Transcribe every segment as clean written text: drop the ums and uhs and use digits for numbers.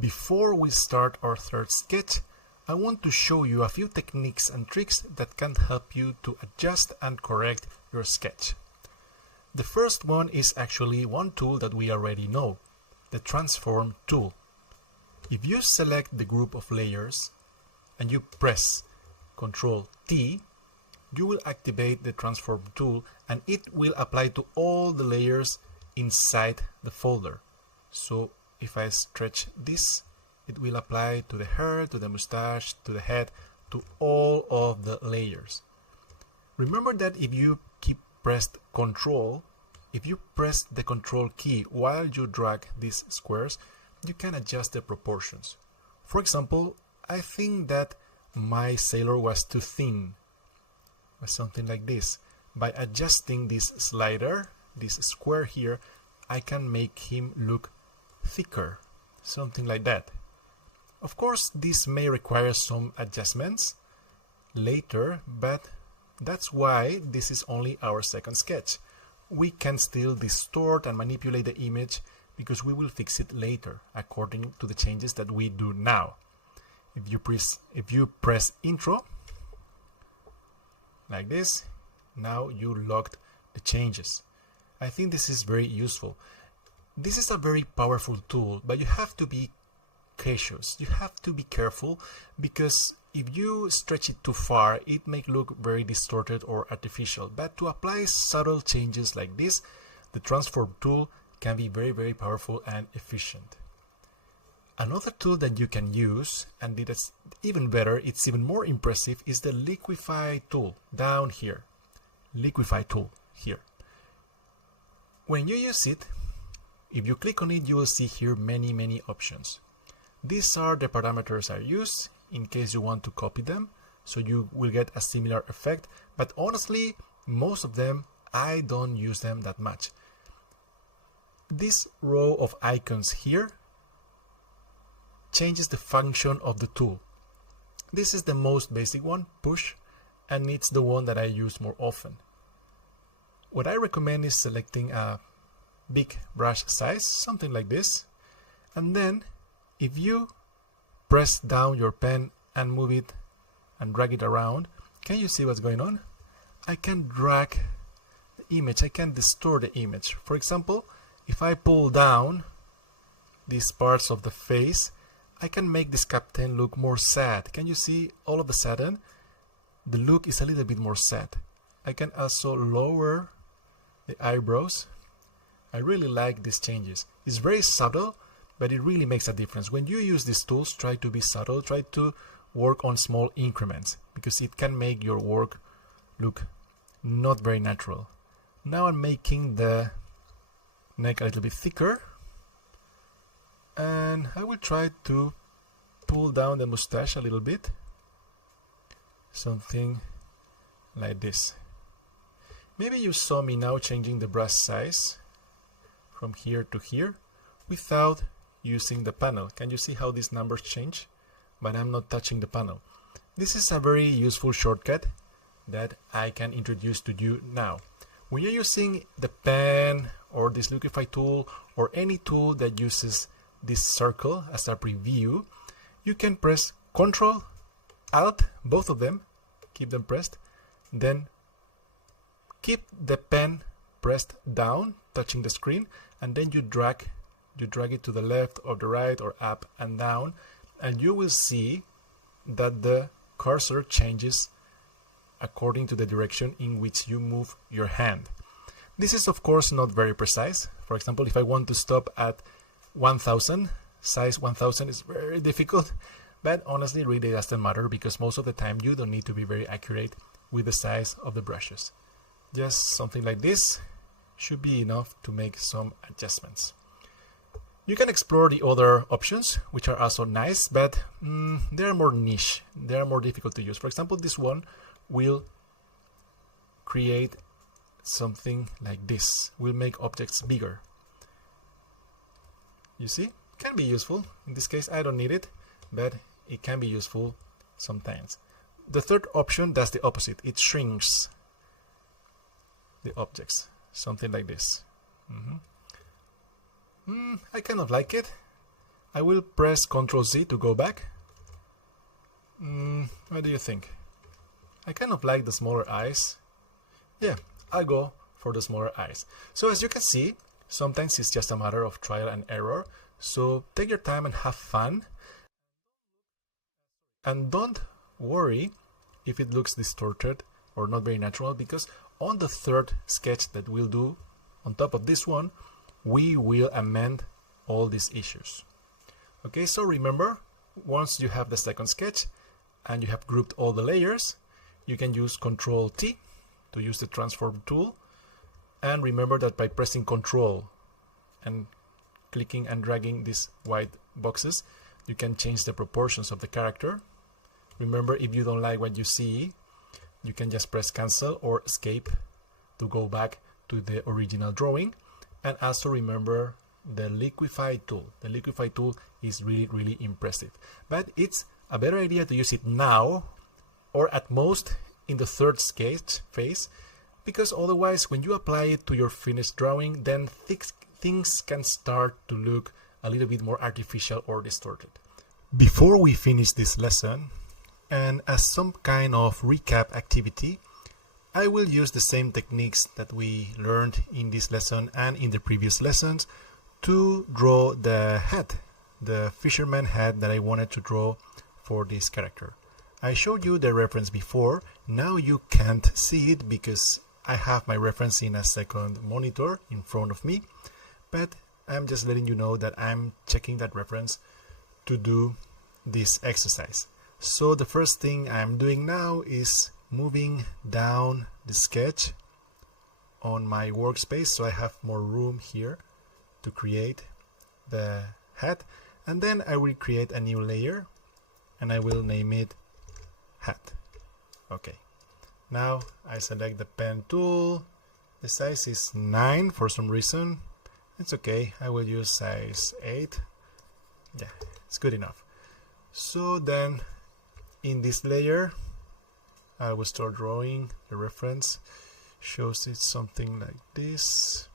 Before we start our third sketch, I want to show you a few techniques and tricks that can help you to adjust and correct your sketch. The first one is actually one tool that we already know, the transform tool. If you select the group of layers and you press Ctrl T, you will activate the transform tool and it will apply to all the layers inside the folder. So if I stretch this, it will apply to the hair, to the mustache, to the head, to all of the layers. Remember that if you keep pressed Control, if you press the Control key while you drag these squares, you can adjust the proportions. For example, I think that my sailor was too thin, or something like this. By adjusting this slider, this square here, I can make him look thicker, something like that. Of course, this may require some adjustments later, but that's why this is only our second sketch. We can still distort and manipulate the image because we will fix it later according to the changes that we do now. If you press Intro like this, now you locked the changes. I think this is very useful. This is a very powerful tool, but you have to be cautious. You have to be careful because if you stretch it too far, it may look very distorted or artificial. But to apply subtle changes like this, the transform tool can be very, very powerful and efficient. Another tool that you can use, and it is even better, it's even more impressive, is the Liquify tool down here. Liquify tool here. When you use it, if you click on it, you will see here many options. These are the parameters I use in case you want to copy them, so you will get a similar effect, but honestly, most of them, I don't use them that much. This row of icons here changes the function of the tool. This is the most basic one, push, and it's the one that I use more often. What I recommend is selecting a big brush size, something like this, and then if you press down your pen and move it and drag it around, can you see what's going on? I can drag the image, I can distort the image. For example, if I pull down these parts of the face, I can make this captain look more sad. Can you see all of a sudden the look is a little bit more sad. I can also lower the eyebrows. I really like these changes. It's very subtle, but it really makes a difference. When you use these tools, try to be subtle, try to work on small increments because it can make your work look not very natural. Now I'm making the neck a little bit thicker, and I will try to pull down the mustache a little bit, something like this. Maybe you saw me now changing the brush size from here to here without using the panel. Can you see how these numbers change? But I'm not touching the panel. This is a very useful shortcut that I can introduce to you now. When you're using the pen or this Liquify tool or any tool that uses this circle as a preview, you can press Ctrl, Alt, both of them, keep them pressed, then keep the pen pressed down, touching the screen, and then you drag it to the left or the right or up and down, and you will see that the cursor changes according to the direction in which you move your hand. This is of course not very precise. For example, if I want to stop at 1000, size 1000 is very difficult, but honestly really doesn't matter because most of the time you don't need to be very accurate with the size of the brushes. Just something like this should be enough to make some adjustments. You can explore the other options, which are also nice, but they are more niche. They are more difficult to use. For example, this one will create something like this. Will make objects bigger. You see? Can be useful. In this case, I don't need it, but it can be useful sometimes. The third option does the opposite. It shrinks the objects. Something like this. I kind of like it, I will press Ctrl Z to go back. What do you think? I kind of like the smaller eyes. Yeah, I'll go for the smaller eyes. So as you can see, sometimes it's just a matter of trial and error. So take your time and have fun. And don't worry if it looks distorted or not very natural, because on the third sketch that we'll do on top of this one, we will amend all these issues. Okay, so remember, once you have the second sketch and you have grouped all the layers, you can use Ctrl T to use the transform tool. And remember that by pressing Ctrl and clicking and dragging these white boxes, you can change the proportions of the character. Remember, if you don't like what you see, you can just press cancel or escape to go back to the original drawing. And also remember the liquify tool. The liquify tool is really impressive, but it's a better idea to use it now, or at most in the third sketch phase, because otherwise when you apply it to your finished drawing, then things can start to look a little bit more artificial or distorted. Before we finish this lesson, and as some kind of recap activity, I will use the same techniques that we learned in this lesson and in the previous lessons to draw the head, the fisherman head that I wanted to draw for this character. I showed you the reference before. Now you can't see it because I have my reference in a second monitor in front of me, but I'm just letting you know that I'm checking that reference to do this exercise. So the first thing I'm doing now is moving down the sketch on my workspace, so I have more room here to create the head, and then I will create a new layer and I will name it head. Okay, now I select the pen tool. The size is 9 for some reason. It's okay, I will use size 8. Yeah, it's good enough. So then in this layer I will start drawing. The reference shows it something like this,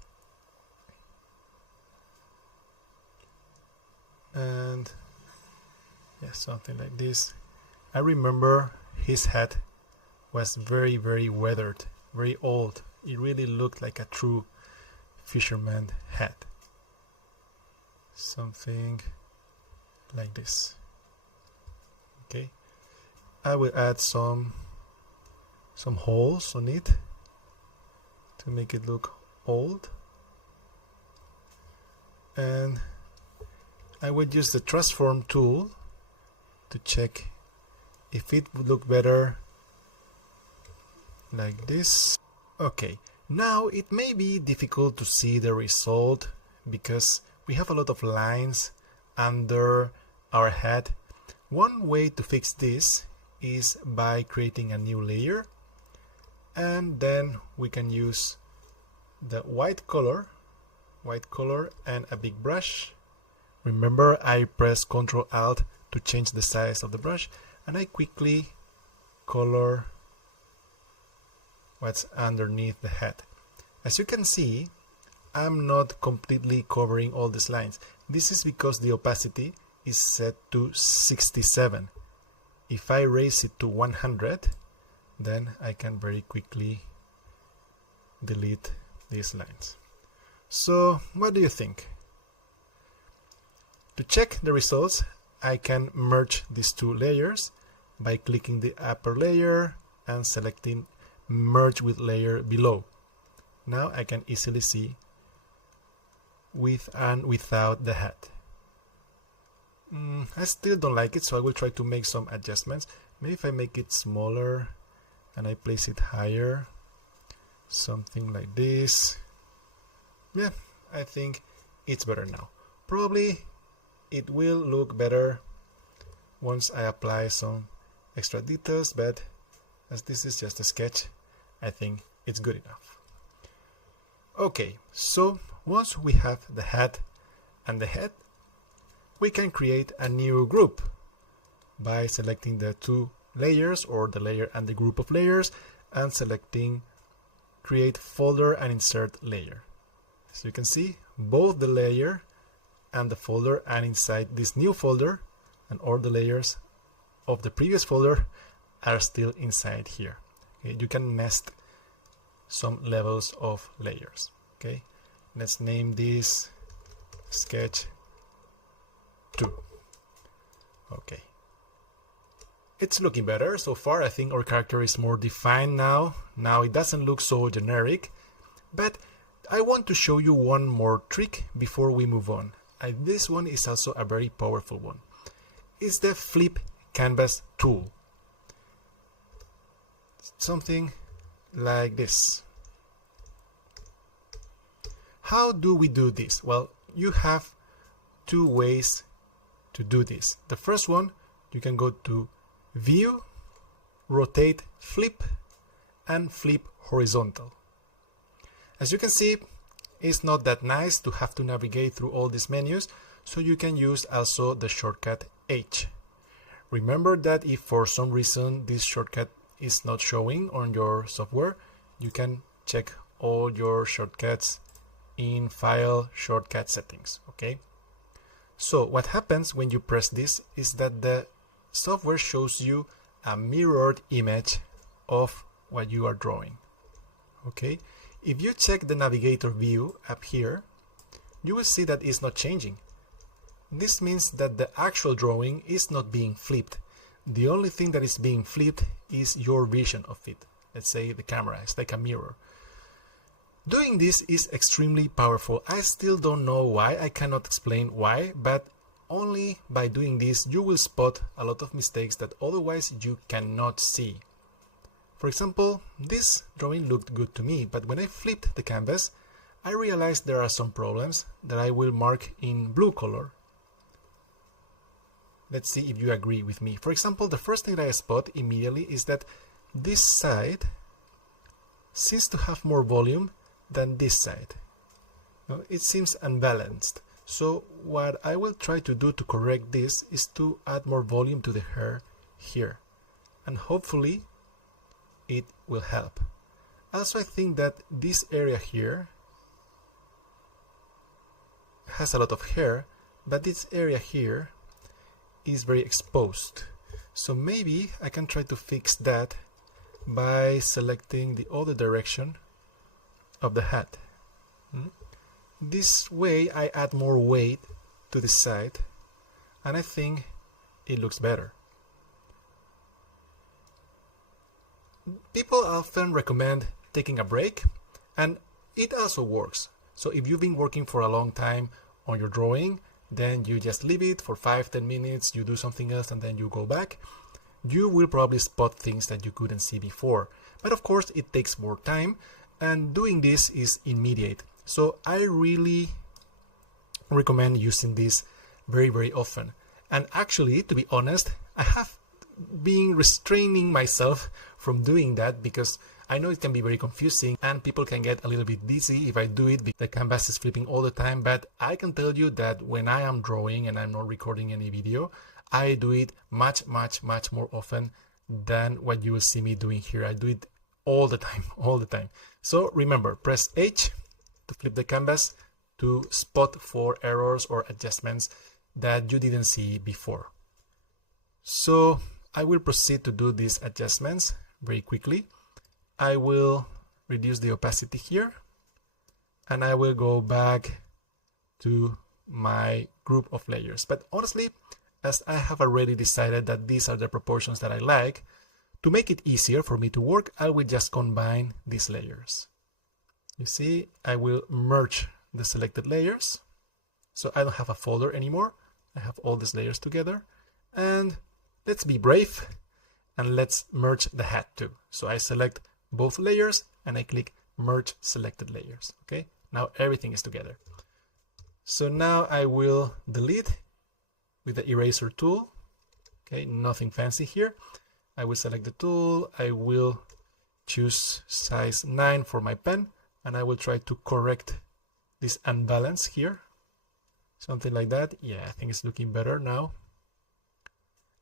and yeah, something like this. I remember his head was very weathered, very old. It really looked like a true fisherman head. Something like this. Okay, I will add some holes on it to make it look old, and I would use the transform tool to check if it would look better like this. Okay, now it may be difficult to see the result because we have a lot of lines under our head. One way to fix this is by creating a new layer, and then we can use the white color and a big brush. Remember, I press Ctrl Alt to change the size of the brush, and I quickly color what's underneath the head. As you can see, I'm not completely covering all these lines. This is because the opacity is set to 67. If I raise it to 100, then I can very quickly delete these lines. So what do you think? To check the results, I can merge these two layers by clicking the upper layer and selecting merge with layer below. Now I can easily see with and without the head. I still don't like it, so I will try to make some adjustments. Maybe if I make it smaller and I place it higher, something like this. Yeah, I think it's better now. Probably it will look better once I apply some extra details, but as this is just a sketch, I think it's good enough. Okay, so once we have the head and the head, we can create a new group by selecting the two layers, or the layer and the group of layers, and selecting create folder and insert layer. As you can see, both the layer and the folder, and inside this new folder, and all the layers of the previous folder are still inside here. Okay, you can nest some levels of layers. Okay, let's name this sketch 2. Okay, it's looking better so far. I think our character is more defined now. Now it doesn't look so generic, but I want to show you one more trick before we move on. This one is also a very powerful one. It's the flip canvas tool. Something like this. How do we do this? Well, you have two ways to do this. The first one, you can go to View, Rotate, Flip, and Flip Horizontal. As you can see, it's not that nice to have to navigate through all these menus, so you can use also the shortcut H. Remember that if for some reason this shortcut is not showing on your software, you can check all your shortcuts in File, Shortcut Settings. Okay, so what happens when you press this is that the software shows you a mirrored image of what you are drawing. Okay, if you check the navigator view up here, you will see that it's not changing. This means that the actual drawing is not being flipped. The only thing that is being flipped is your vision of it. Let's say the camera is like a mirror. Doing this is extremely powerful. I still don't know why, I cannot explain why, but only by doing this you will spot a lot of mistakes that otherwise you cannot see. For example, this drawing looked good to me, but when I flipped the canvas, I realized there are some problems that I will mark in blue color. Let's see if you agree with me. For example, the first thing that I spot immediately is that this side seems to have more volume than this side. No, it seems unbalanced. So what I will try to do to correct this is to add more volume to the hair here, and hopefully it will help. Also, I think that this area here has a lot of hair, but this area here is very exposed. So maybe I can try to fix that by selecting the other direction of the hat. This way I add more weight to the side, and I think it looks better. People often recommend taking a break, and it also works. So if you've been working for a long time on your drawing, then you just leave it for 5-10 minutes, you do something else, and then you go back. You will probably spot things that you couldn't see before. But of course, it takes more time, and doing this is immediate. So I really recommend using this very, very often. And actually, to be honest, I have been restraining myself from doing that because I know it can be very confusing and people can get a little bit dizzy if I do it because the canvas is flipping all the time. But I can tell you that when I am drawing and I'm not recording any video, I do it much more often than what you will see me doing here. I do it all the time. So remember, press H to flip the canvas to spot for errors or adjustments that you didn't see before. So I will proceed to do these adjustments very quickly. I will reduce the opacity here, and I will go back to my group of layers. But honestly, as I have already decided that these are the proportions that I like, to make it easier for me to work, I will just combine these layers. You see, I will merge the selected layers. So I don't have a folder anymore. I have all these layers together. And let's be brave and let's merge the hat too. So I select both layers and I click merge selected layers. Okay, now everything is together. So now I will delete with the eraser tool. Okay, nothing fancy here. I will select the tool. I will choose size 9 for my pen, and I will try to correct this unbalance here. Something like that. Yeah, I think it's looking better now.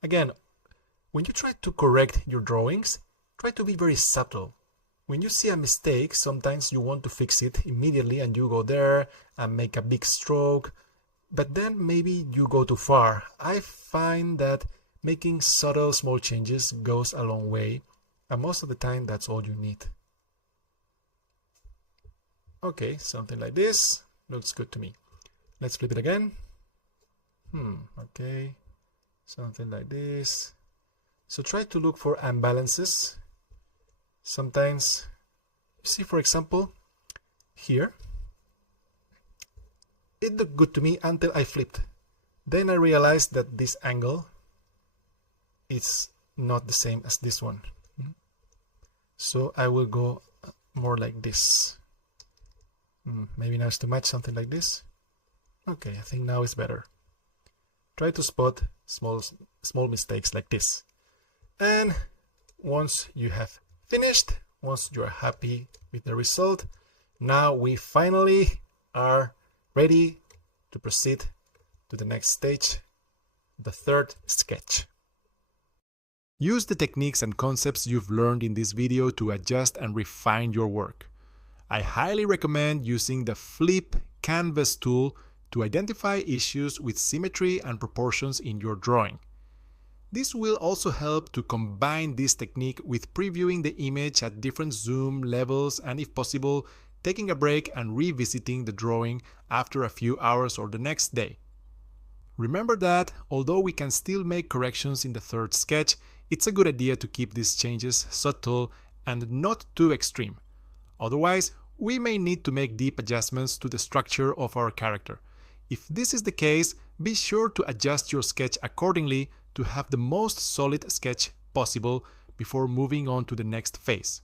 Again, when you try to correct your drawings, try to be very subtle. When you see a mistake, sometimes you want to fix it immediately and you go there and make a big stroke. but then maybe you go too far. I find that making subtle small changes goes a long way, and most of the time that's all you need. Okay, something like this looks good to me. Let's flip it again. Okay, something like this. So try to look for imbalances. Sometimes, you see, for example, here, it looked good to me until I flipped. Then I realized that this angle is not the same as this one. So I will go more like this. Maybe now it's too much, something like this. Okay, I think now it's better. Try to spot small mistakes like this. And once you have finished, once you are happy with the result, now we finally are ready to proceed to the next stage, the third sketch. Use the techniques and concepts you've learned in this video to adjust and refine your work. I highly recommend using the Flip Canvas tool to identify issues with symmetry and proportions in your drawing. This will also help to combine this technique with previewing the image at different zoom levels and, if possible, taking a break and revisiting the drawing after a few hours or the next day. Remember that, although we can still make corrections in the third sketch, it's a good idea to keep these changes subtle and not too extreme. Otherwise, we may need to make deep adjustments to the structure of our character. If this is the case, be sure to adjust your sketch accordingly to have the most solid sketch possible before moving on to the next phase.